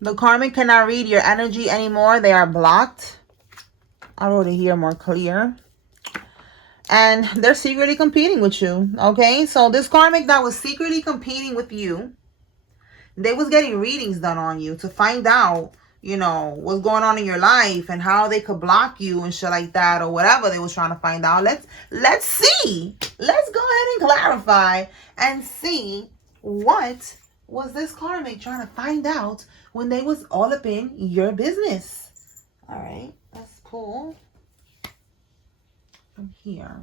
The karmic cannot read your energy anymore. They are blocked. I wrote it here more clear. And they're secretly competing with you. Okay, so this karmic that was secretly competing with you, they was getting readings done on you to find out, you know, what's going on in your life and how they could block you and shit like that, or whatever they was trying to find out. Let's see. Let's go ahead and clarify and see what was this karmic trying to find out when they was all up in your business. All right, let's pull from here.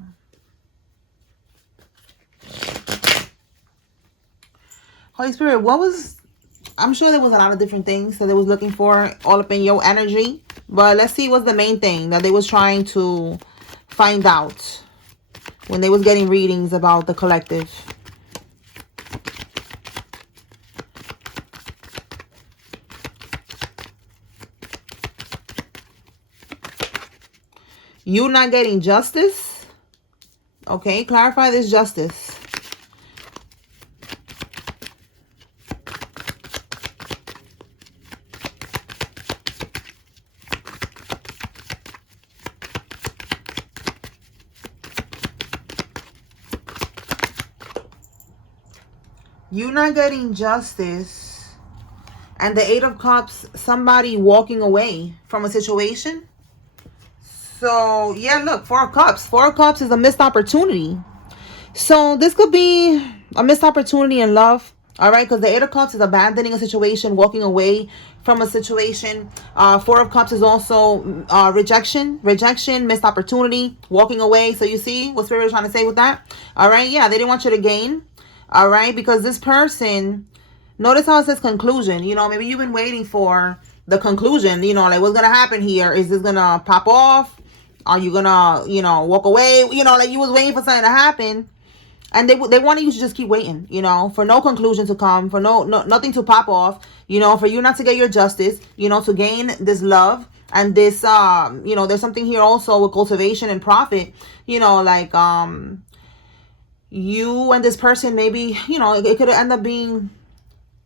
Holy Spirit, what was... I'm sure there was a lot of different things that they was looking for all up in your energy. But let's see what's the main thing that they was trying to find out when they was getting readings about the collective. You not getting justice. Okay, clarify this justice. You not getting justice. And the Eight of Cups, somebody walking away from a situation. So, yeah, look, Four of Cups. Four of Cups is a missed opportunity. So, this could be a missed opportunity in love. All right, because the Eight of Cups is abandoning a situation, walking away from a situation. Four of Cups is also rejection, missed opportunity, walking away. So, you see what Spirit is trying to say with that? All right, yeah, they didn't want you to gain. All right, because this person, notice how it says conclusion. You know, maybe you've been waiting for the conclusion. You know, like what's going to happen here? Is this going to pop off? Are you going to, you know, walk away? You know, like you was waiting for something to happen. And they wanted you to just keep waiting, you know, for no conclusion to come, for nothing to pop off, you know, for you not to get your justice, you know, to gain this love. And this, you know, there's something here also with cultivation and profit, you know, like, you and this person, maybe, you know, it could end up being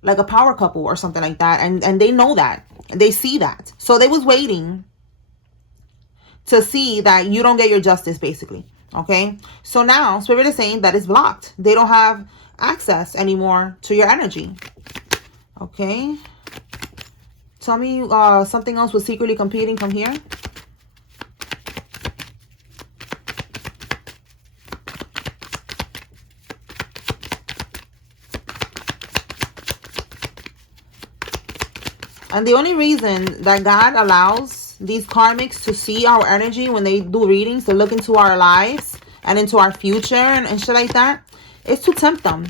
like a power couple or something like that. And they know that. And they see that. So they was waiting to see that you don't get your justice, basically. Okay. So now Spirit is saying that it's blocked. They don't have access anymore to your energy. Okay. Tell me something else was secretly competing from here. And the only reason that God allows these karmics to see our energy when they do readings, to look into our lives and into our future and shit like that, is to tempt them.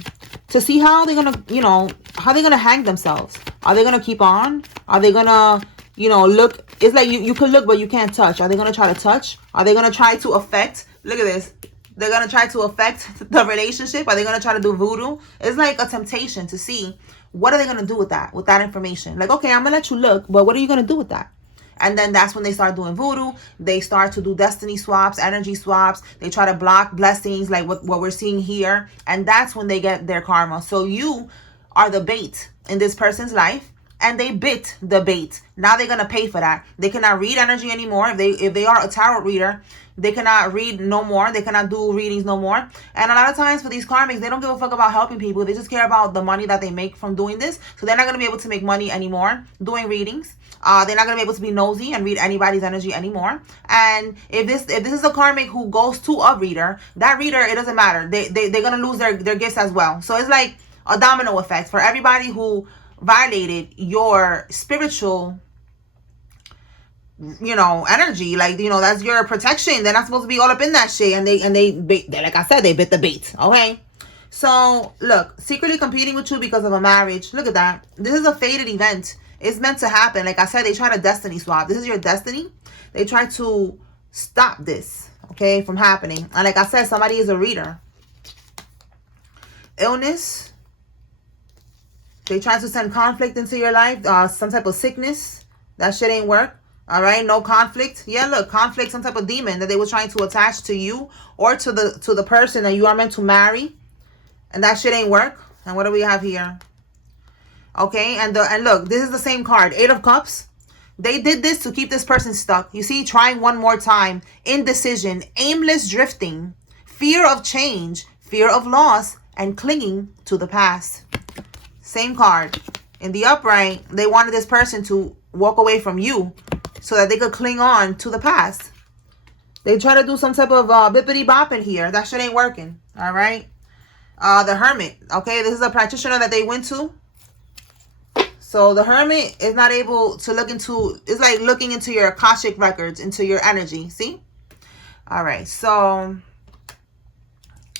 To see how they're going to, you know, how they're going to hang themselves. Are they going to keep on? Are they going to, you know, look? It's like you could look, but you can't touch. Are they going to try to touch? Are they going to try to affect? Look at this. They're going to try to affect the relationship. Are they going to try to do voodoo? It's like a temptation to see. What are they going to do with that information? Like, okay, I'm going to let you look, but what are you going to do with that? And then that's when they start doing voodoo. They start to do destiny swaps, energy swaps. They try to block blessings like what we're seeing here. And that's when they get their karma. So you are the bait in this person's life. And they bit the bait. Now they're going to pay for that. They cannot read energy anymore. If they are a tarot reader, they cannot read no more. They cannot do readings no more. And a lot of times for these karmics, they don't give a fuck about helping people. They just care about the money that they make from doing this. So they're not going to be able to make money anymore doing readings. They're not going to be able to be nosy and read anybody's energy anymore. And if this is a karmic who goes to a reader, that reader, it doesn't matter. They're going to lose their gifts as well. So it's like a domino effect for everybody who violated your spiritual, you know, energy. Like, you know, that's your protection. They're not supposed to be all up in that shit. And they like I said, they bit the bait. Okay. So look, secretly competing with you because of a marriage. Look at that. This is a fated event. It's meant to happen. Like I said, they try to destiny swap. This is your destiny. They try to stop this, okay, from happening. And like I said, somebody is a reader. Illness. They try to send conflict into your life. Some type of sickness. That shit ain't work. All right, no conflict. Yeah, look, conflict, some type of demon that they were trying to attach to you or to the person that you are meant to marry. And that shit ain't work. And what do we have here? Okay, and look, this is the same card, 8 of Cups. They did this to keep this person stuck. You see, trying one more time, indecision, aimless drifting, fear of change, fear of loss, and clinging to the past. Same card. In the upright, they wanted this person to walk away from you so that they could cling on to the past. They try to do some type of bippity bopping here. That shit ain't working. All right. The Hermit. Okay, this is a practitioner that they went to. So the Hermit is not able to look into, it's like looking into your Akashic records, into your energy. See? All right. So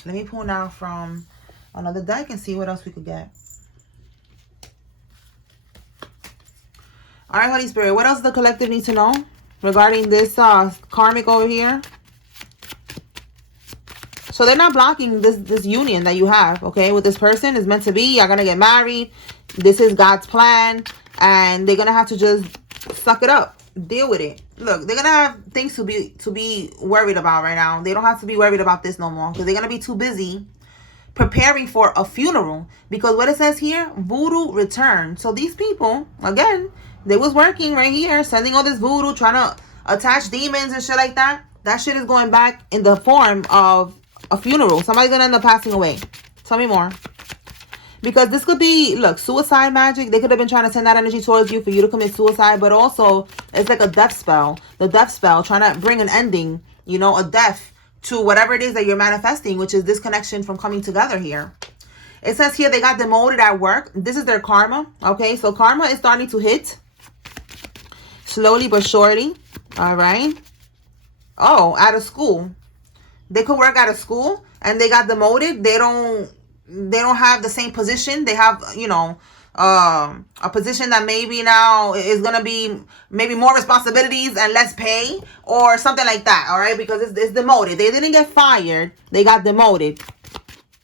let me pull now from another deck and see what else we could get. All right, Holy Spirit, what else does the collective need to know regarding this karmic over here? So they're not blocking this union that you have, okay, with this person. Is meant to be. You're going to get married. This is God's plan. And they're going to have to just suck it up. Deal with it. Look, they're going to have things to be worried about right now. They don't have to be worried about this no more because they're going to be too busy preparing for a funeral. Because what it says here, voodoo return. So these people, again, they was working right here, sending all this voodoo, trying to attach demons and shit like that. That shit is going back in the form of a funeral. Somebody's gonna end up passing away. Tell me more. Because this could be, look, suicide magic. They could have been trying to send that energy towards you for you to commit suicide. But also, it's like a death spell. The death spell, trying to bring an ending, you know, a death to whatever it is that you're manifesting, which is this connection from coming together here. It says here they got demoted at work. This is their karma. Okay, so karma is starting to hit. Slowly but surely. All right. Oh, out of school. They could work out of school and they got demoted. They don't have the same position. They have, you know, a position that maybe now is going to be maybe more responsibilities and less pay or something like that. All right. Because it's demoted. They didn't get fired. They got demoted.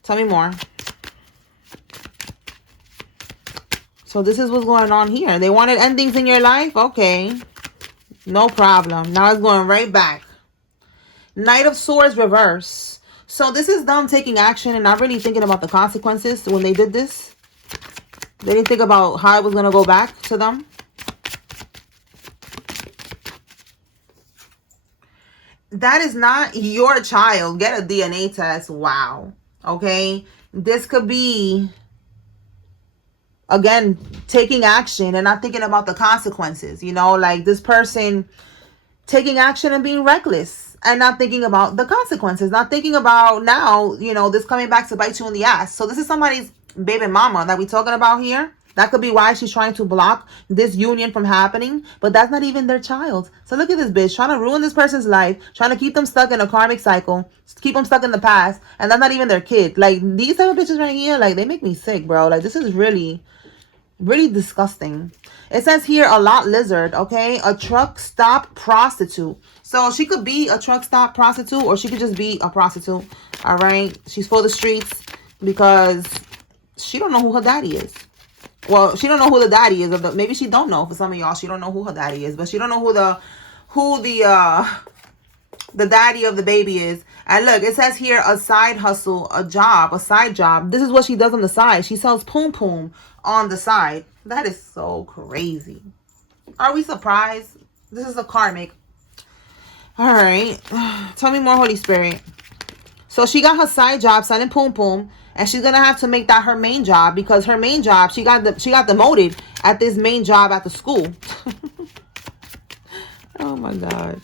Tell me more. So this is what's going on here. They wanted endings in your life. Okay. No problem. Now it's going right back. Knight of Swords reverse. So this is them taking action and not really thinking about the consequences when they did this. They didn't think about how it was going to go back to them. That is not your child. Get a DNA test. Wow. Okay. This could be, again, taking action and not thinking about the consequences. You know, like this person taking action and being reckless and not thinking about the consequences, not thinking about now, you know, this coming back to bite you in the ass. So this is somebody's baby mama that we're talking about here. That could be why she's trying to block this union from happening, but that's not even their child. So look at this bitch trying to ruin this person's life, trying to keep them stuck in a karmic cycle, keep them stuck in the past, and that's not even their kid. Like these type of bitches right here, like they make me sick, bro. Like this is really disgusting. It says here a lot lizard, okay? A truck stop prostitute. So she could be a truck stop prostitute or she could just be a prostitute. All right. She's for the streets because she don't know who her daddy is. Well, she don't know who the daddy is. Maybe she don't know. For some of y'all, she don't know who her daddy is, but she don't know who the daddy of the baby is. And look, it says here a side hustle, a side job. This is what she does on the side. She sells poom poom on the side. That is so crazy. Are we surprised? This is a karmic. All right. Tell me more, Holy Spirit. So she got her side job selling poom poom, and she's gonna have to make that her main job because her main job, she got demoted at this main job at the school. Oh my God.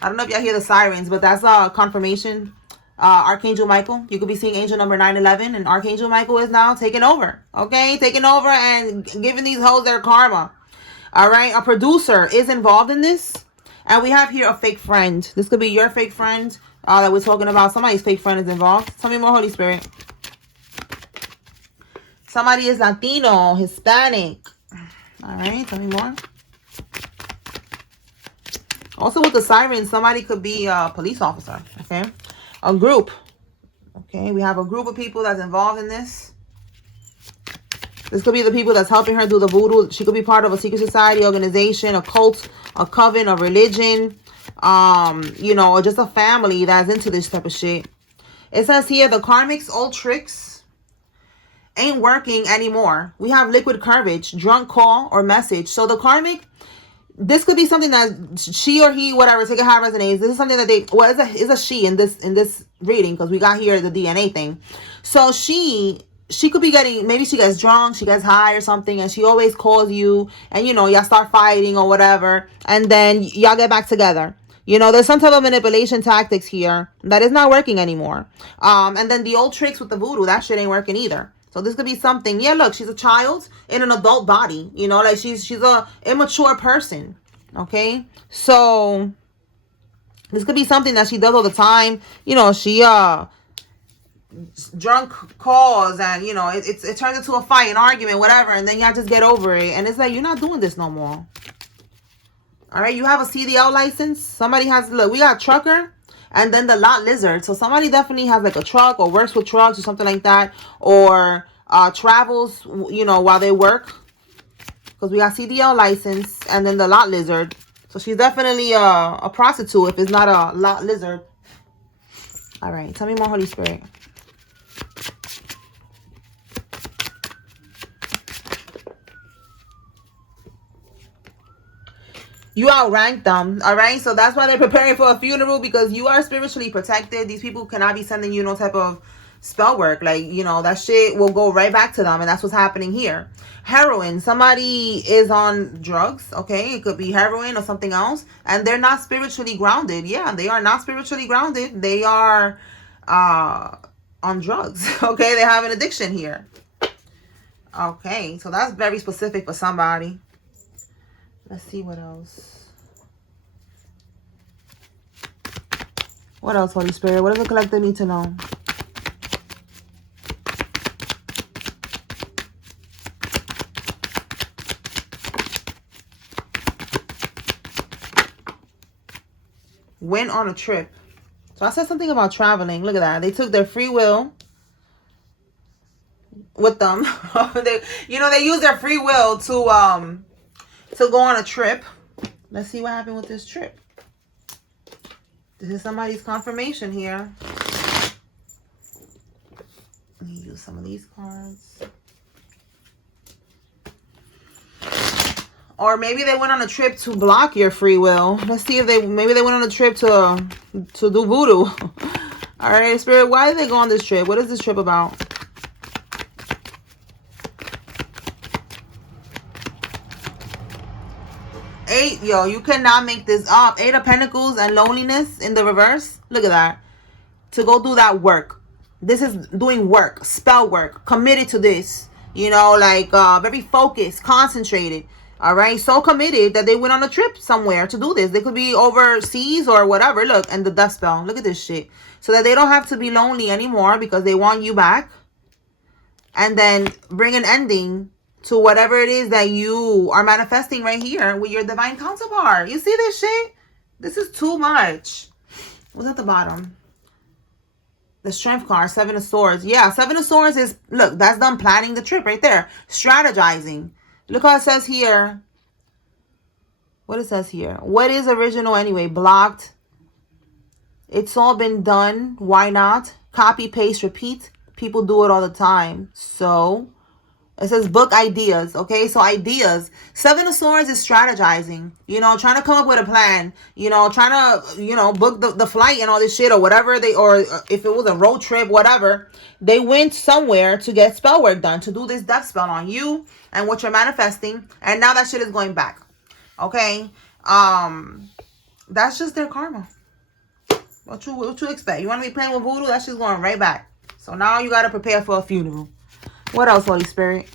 I don't know if y'all hear the sirens, but that's a confirmation. Archangel Michael. You could be seeing angel number 911, and Archangel Michael is now taking over. Okay? Taking over and giving these hoes their karma. All right? A producer is involved in this. And we have here a fake friend. This could be your fake friend that we're talking about. Somebody's fake friend is involved. Tell me more, Holy Spirit. Somebody is Latino, Hispanic. All right? Tell me more. Also with the sirens, somebody could be a police officer, okay? A group, okay? We have a group of people that's involved in this. This could be the people that's helping her do the voodoo. She could be part of a secret society, organization, a cult, a coven, a religion, you know, or just a family that's into this type of shit. It says here, the karmic's old tricks ain't working anymore. We have liquid courage, drunk call, or message. So the karmic, this could be something that she or he, whatever, take it how it resonates. This is something that they, well, it's a she in this reading, because we got here the DNA thing. So she could be getting, maybe she gets drunk, she gets high or something, and she always calls you, and you know, y'all start fighting or whatever, and then y'all get back together. You know, there's some type of manipulation tactics here that is not working anymore. And then the old tricks with the voodoo, that shit ain't working either. So this could be something. Yeah, look, she's a child in an adult body. You know, like she's a immature person. Okay, so this could be something that she does all the time. You know, she drunk calls, and you know, it turns into a fight, an argument, whatever, and then y'all just get over it, and it's like, you're not doing this no more. All right, you have a CDL license. Somebody has, look, we got trucker, and then the lot lizard. So somebody definitely has like a truck, or works with trucks or something like that, or travels, you know, while they work. Because we got CDL license, and then the lot lizard. So she's definitely a prostitute if it's not a lot lizard. All right, tell me more, Holy Spirit. You outrank them, all right? So that's why they're preparing for a funeral, because you are spiritually protected. These people cannot be sending you no type of spell work. Like, you know, that shit will go right back to them, and that's what's happening here. Heroin. Somebody is on drugs, okay? It could be heroin or something else, and they're not spiritually grounded. Yeah, they are not spiritually grounded. They are on drugs, okay? They have an addiction here. Okay, so that's very specific for somebody. Let's see what else. What else, Holy Spirit? What does the collective need to know? Went on a trip. So I said something about traveling. Look at that. They took their free will with them. They use their free will to go on a trip. Let's see what happened with this trip. This is somebody's confirmation here. Let me use some of these cards. Or maybe they went on a trip to block your free will. Let's see if maybe they went on a trip to do voodoo. All right, Spirit, why did they go on this trip? What is this trip about? Eight, yo, you cannot make this up. 8 of Pentacles and loneliness in the reverse. Look at that. To go do that work. This is doing work, spell work, committed to this. You know, like very focused, concentrated. All right, so committed that they went on a trip somewhere to do this. They could be overseas or whatever. Look, and the death spell. Look at this shit. So that they don't have to be lonely anymore, because they want you back. And then bring an ending to whatever it is that you are manifesting right here with your divine counterpart. You see this shit? This is too much. What's at the bottom? The Strength card, 7 of Swords. Yeah, 7 of Swords is, look, that's them planning the trip right there. Strategizing. Look how it says here. What it says here. What is original anyway? Blocked. It's all been done. Why not? Copy, paste, repeat. People do it all the time. So it says book ideas. Okay, so ideas. 7 of Swords is strategizing. You know, trying to come up with a plan. You know, trying to, you know, book the flight and all this shit, or whatever or if it was a road trip, whatever. They went somewhere to get spell work done, to do this death spell on you and what you're manifesting. And now that shit is going back. Okay. That's just their karma. What you expect? You want to be playing with voodoo? That shit's going right back. So now you got to prepare for a funeral. What else, Holy Spirit?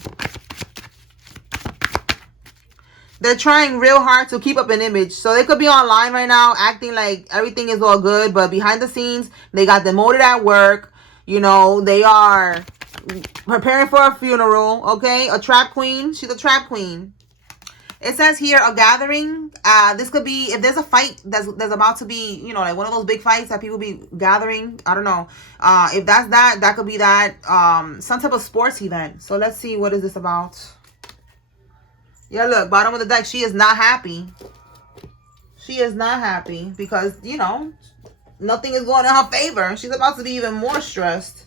They're trying real hard to keep up an image. So they could be online right now acting like everything is all good. But behind the scenes, they got demoted at work. You know, they are preparing for a funeral. Okay, a trap queen. She's a trap queen. It says here a gathering. This could be, if there's a fight that's about to be, you know, like one of those big fights that people be gathering. I don't know. If that's that could be that. Some type of sports event. So let's see, what is this about? Yeah, look, bottom of the deck. She is not happy. She is not happy because, you know, nothing is going in her favor. She's about to be even more stressed.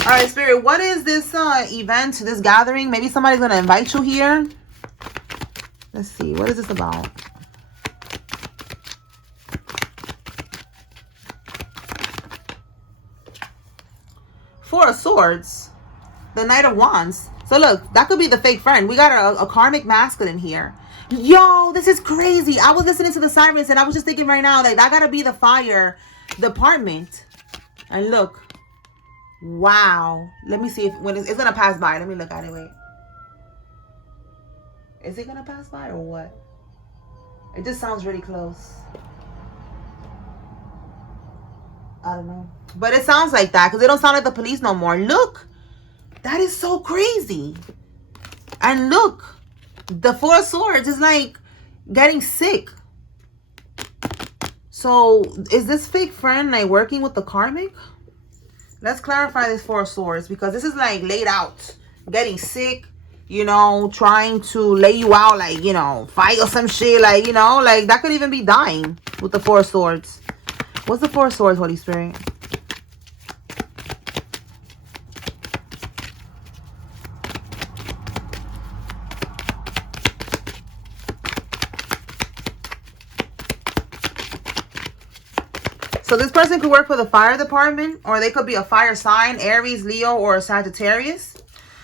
All right, Spirit, what is this event, this gathering? Maybe somebody's going to invite you here. Let's see. What is this about? Four of Swords. The Knight of Wands. So look, that could be the fake friend. We got a karmic masculine here. Yo, this is crazy. I was listening to the sirens and I was just thinking right now, like, that got to be the fire department. And look. Wow. Let me see if when it's gonna pass by. Let me look at it. Wait. Is it gonna pass by or what? It just sounds really close. I don't know. But it sounds like that because it don't sound like the police no more. Look. That is so crazy. And look. The Four of Swords is like getting sick. So is this fake friend like working with the karmic? Let's clarify this Four of Swords because this is like laid out, getting sick, you know, trying to lay you out, like, you know, fight or some shit, like, you know, like that could even be dying with the Four of Swords. What's the Four of Swords, Holy Spirit? So this person could work for the fire department, or they could be a fire sign, Aries, Leo, or a Sagittarius.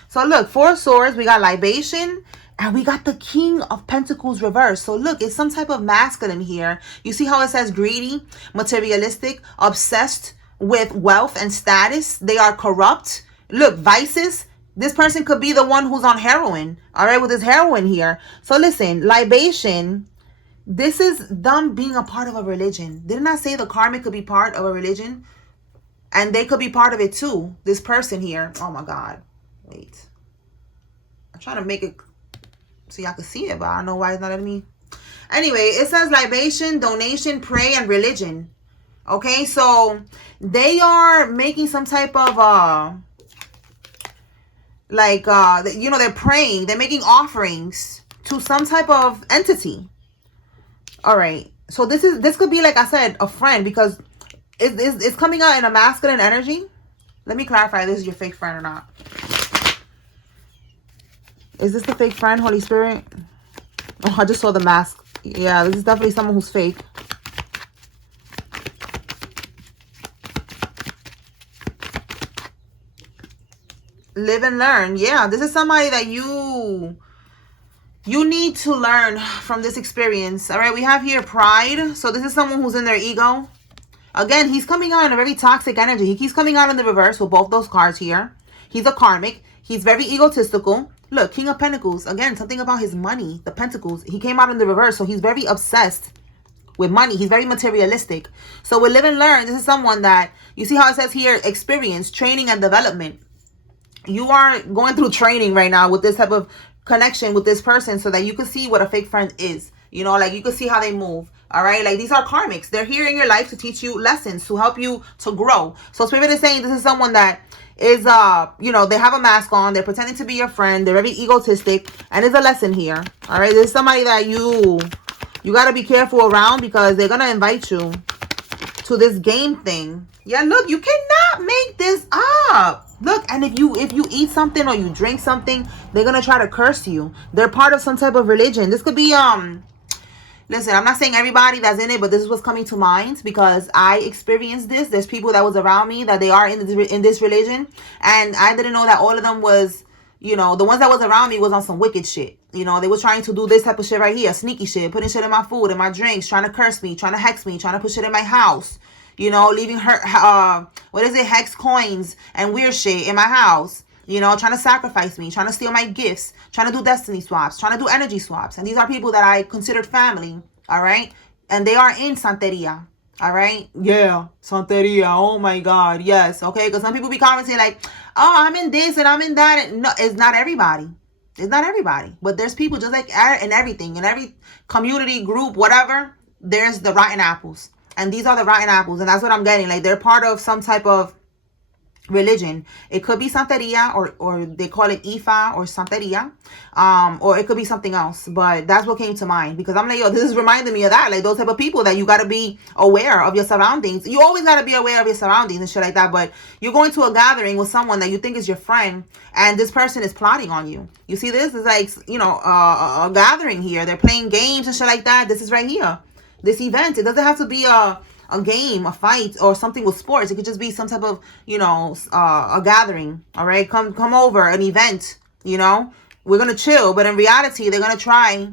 So look, Four of Swords, we got libation, and we got the King of Pentacles reversed. So look, it's some type of masculine here. You see how it says greedy, materialistic, obsessed with wealth and status. They are corrupt. Look, vices. This person could be the one who's on heroin, all right, with his heroin here. So listen, libation. This is them being a part of a religion. Didn't I say the karmic could be part of a religion? And they could be part of it too. This person here. Oh my God. Wait. I'm trying to make it so y'all can see it, but I don't know why it's not letting me. Anyway, it says libation, donation, pray, and religion. Okay, so they are making some type of you know, they're praying, they're making offerings to some type of entity. All right, so this could be, like I said, a friend, because it's coming out in a masculine energy. Let me clarify, this is your fake friend or not. Is this the fake friend, Holy Spirit? Oh, I just saw the mask. Yeah, this is definitely someone who's fake. Live and learn. Yeah, this is somebody that you need to learn from this experience. All right, we have here pride. So this is someone who's in their ego. Again, he's coming out in a very toxic energy. He keeps coming out in the reverse with both those cards here. He's a karmic. He's very egotistical. Look, King of Pentacles. Again, something about his money, the Pentacles. He came out in the reverse, so he's very obsessed with money. He's very materialistic. So with live and learn, this is someone that, you see how it says here, experience, training, and development. You are going through training right now with this type of connection with this person so that you can see what a fake friend is. You know, like you can see how they move. All right, like these are karmics. They're here in your life to teach you lessons, to help you to grow. So Spirit is saying this is someone that is, you know, they have a mask on. They're pretending to be your friend. They're very egotistic. And there's a lesson here. All right, there's somebody that you got to be careful around because they're going to invite you to this game thing. Yeah, look, you cannot make this up. Look, and if you eat something or you drink something, they're going to try to curse you. They're part of some type of religion. This could be, listen, I'm not saying everybody that's in it, but this is what's coming to mind because I experienced this. There's people that was around me that they are in this religion. And I didn't know that all of them was, you know, the ones that was around me was on some wicked shit. You know, they were trying to do this type of shit right here. Sneaky shit, putting shit in my food, in my drinks, trying to curse me, trying to hex me, trying to put shit in my house. You know, leaving her, HEX coins and weird shit in my house. You know, trying to sacrifice me, trying to steal my gifts, trying to do destiny swaps, trying to do energy swaps. And these are people that I considered family, all right? And they are in Santeria, all right? Yeah, Santeria, oh my God, yes, okay? Because some people be commenting like, oh, I'm in this and I'm in that. And no, it's not everybody. It's not everybody. But there's people just like in everything, in every community, group, whatever, there's the rotten apples. And these are the rotten apples. And that's what I'm getting. Like, they're part of some type of religion. It could be Santeria, or they call it Ifa or Santeria, or it could be something else, but that's what came to mind, because I'm like, yo, this is reminding me of that, like those type of people that you got to be aware of your surroundings. You always got to be aware of your surroundings and shit like that. But you're going to a gathering with someone that you think is your friend, and this person is plotting on you. You see, this is like, you know, a gathering here. They're playing games and shit like that. This is right here, this event. It doesn't have to be a game, a fight, or something with sports. It could just be some type of, you know, a gathering. All right, come over, an event. You know, we're gonna chill, but in reality, they're gonna try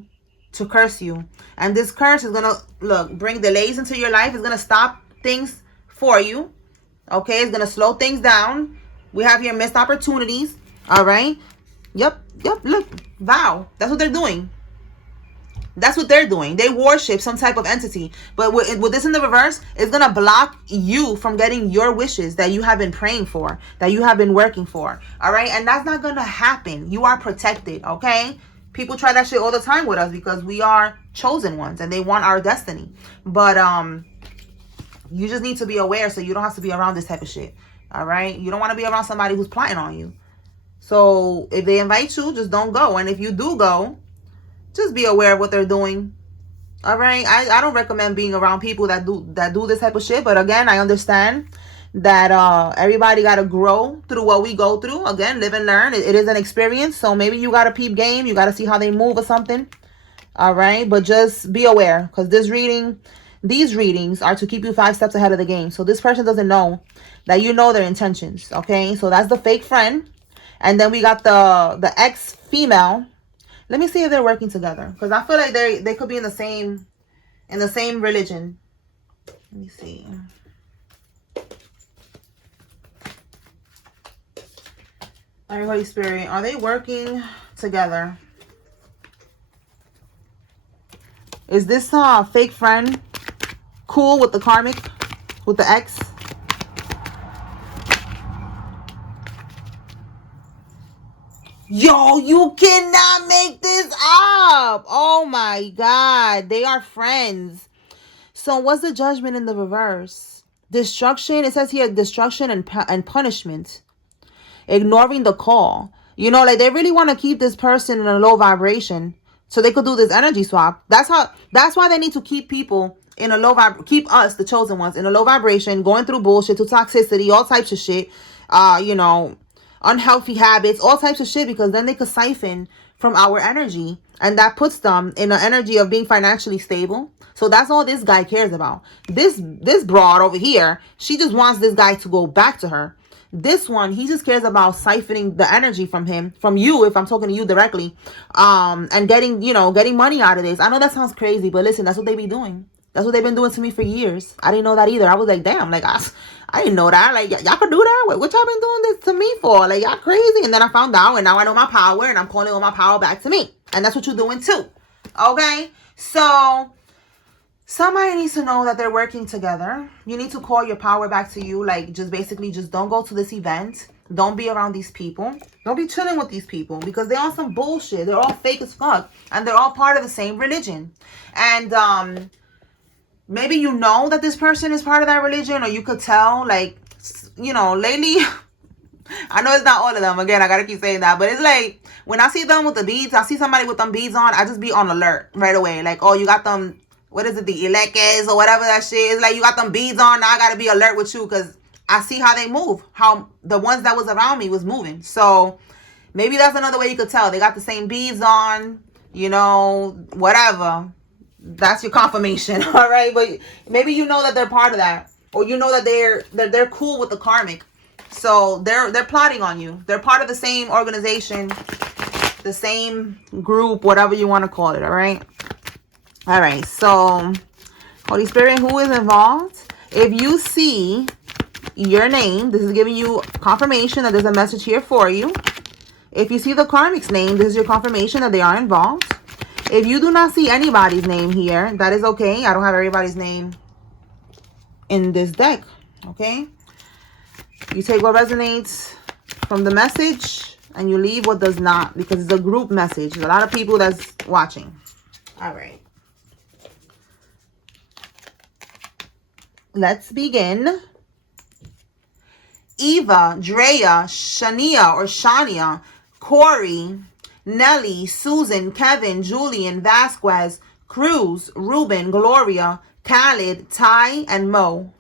to curse you, and this curse is gonna bring delays into your life. It's gonna stop things for you. Okay, it's gonna slow things down. We have here missed opportunities. All right. Yep. Look, vow. That's what they're doing. That's what they're doing. They worship some type of entity. But with this in the reverse, it's going to block you from getting your wishes that you have been praying for, that you have been working for. All right? And that's not going to happen. You are protected, okay? People try that shit all the time with us because we are chosen ones and they want our destiny. But you just need to be aware so you don't have to be around this type of shit. All right? You don't want to be around somebody who's plotting on you. So if they invite you, just don't go. And if you do go, just be aware of what they're doing. All right. I don't recommend being around people that do this type of shit. But again, I understand that everybody got to grow through what we go through. Again, live and learn. It is an experience. So maybe you got to peep game. You got to see how they move or something. All right. But just be aware, because these readings are to keep you 5 steps ahead of the game. So this person doesn't know that you know their intentions. Okay. So that's the fake friend. And then we got the ex-female. Let me see if they're working together, because I feel like they could be in the same religion. Let me see. All right, Holy Spirit, are they working together? Is this fake friend cool with the karmic, with the ex? Yo, you cannot make this up. Oh my God. They are friends. So what's the judgment in the reverse? Destruction. It says here destruction and punishment. Ignoring the call. You know, like they really want to keep this person in a low vibration so they could do this energy swap. That's why they need to keep people in a low keep us, the chosen ones, in a low vibration, going through bullshit, to toxicity, all types of shit. You know, unhealthy habits, all types of shit, because then they could siphon from our energy, and that puts them in an energy of being financially stable. So that's all this guy cares about. This broad over here, she just wants this guy to go back to her. This one, he just cares about siphoning the energy from him, from you, if I'm talking to you directly, and getting money out of this. I know that sounds crazy, but listen, that's what they be doing. That's what they've been doing to me for years. I didn't know that either. I was like, damn, like I didn't know that. Like, y'all could do that? What y'all been doing this to me for? Like, y'all crazy. And then I found out, and now I know my power, and I'm calling all my power back to me. And that's what you're doing too. Okay? So somebody needs to know that they're working together. You need to call your power back to you. Like, just basically just don't go to this event. Don't be around these people. Don't be chilling with these people, because they're on some bullshit. They're all fake as fuck. And they're all part of the same religion. And maybe you know that this person is part of that religion, or you could tell, like, you know, lately, I know it's not all of them. Again, I gotta keep saying that. But it's like, when I see them with the beads, I see somebody with them beads on, I just be on alert right away. Like, oh, you got them, what is it, the Ileques or whatever that shit is. Like, you got them beads on, now I gotta be alert with you, because I see how they move. How the ones that was around me was moving. So maybe that's another way you could tell. They got the same beads on, you know, whatever. That's your confirmation. All right. But maybe you know that they're part of that, or you know that they're cool with the karmic. So they're plotting on you. They're part of the same organization, the same group, whatever you want to call it. All right. All right. So Holy Spirit, who is involved? If you see your name, this is giving you confirmation that there's a message here for you. If you see the karmic's name, this is your confirmation that they are involved. If you do not see anybody's name here, that is okay. I don't have everybody's name in this deck. Okay. You take what resonates from the message and you leave what does not, because it's a group message. There's a lot of people that's watching. All right. Let's begin. Eva, Drea, Shania or Shania, Corey, Nelly, Susan, Kevin, Julian, Vasquez, Cruz, Ruben, Gloria, Khalid, Ty, and Mo.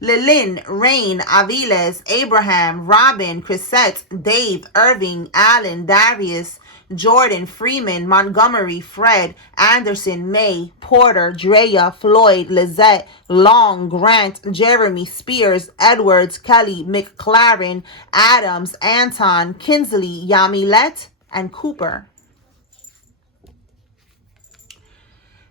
Lilin, Rain, Aviles, Abraham, Robin, Chrisette, Dave, Irving, Allen, Darius, Jordan, Freeman, Montgomery, Fred, Anderson, May, Porter, Drea, Floyd, Lizette, Long, Grant, Jeremy, Spears, Edwards, Kelly, McLaren, Adams, Anton, Kinsley, Yamilet, and Cooper.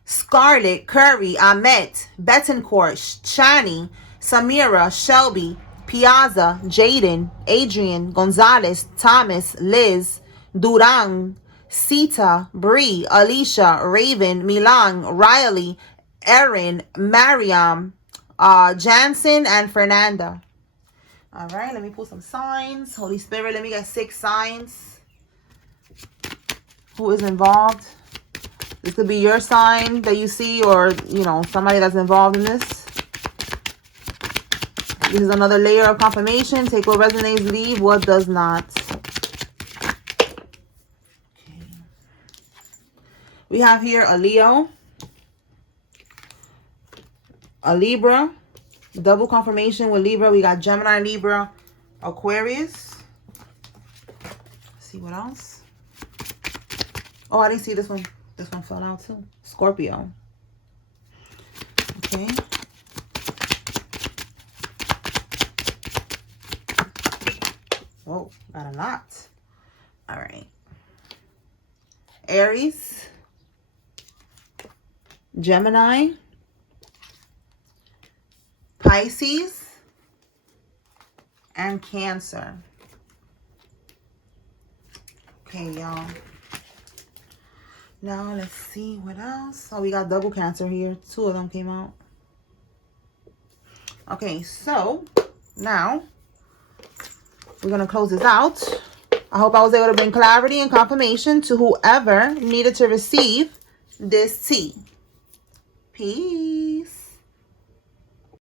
Scarlett, Curry, Ahmet, Betancourt, Chani, Samira, Shelby, Piazza, Jaden, Adrian, Gonzalez, Thomas, Liz, Durang, Sita, Bree, Alicia, Raven, Milan, Riley, Erin, Mariam, Jansen, and Fernanda. All right, let me pull some signs. Holy Spirit, let me get 6 signs. Who is involved? This could be your sign that you see, or, you know, somebody that's involved in this. This is another layer of confirmation. Take what resonates, leave what does not. Okay. We have here a Leo, a Libra, double confirmation with Libra. We got Gemini, Libra, Aquarius. Let's see what else. Oh, I didn't see this one. This one fell out too. Scorpio. Okay. Whoa, got a lot. All right. Aries. Gemini. Pisces. And Cancer. Okay, y'all. Now, let's see what else. Oh, we got double Cancer here. 2 of them came out. Okay, so now we're going to close this out. I hope I was able to bring clarity and confirmation to whoever needed to receive this tea. Peace.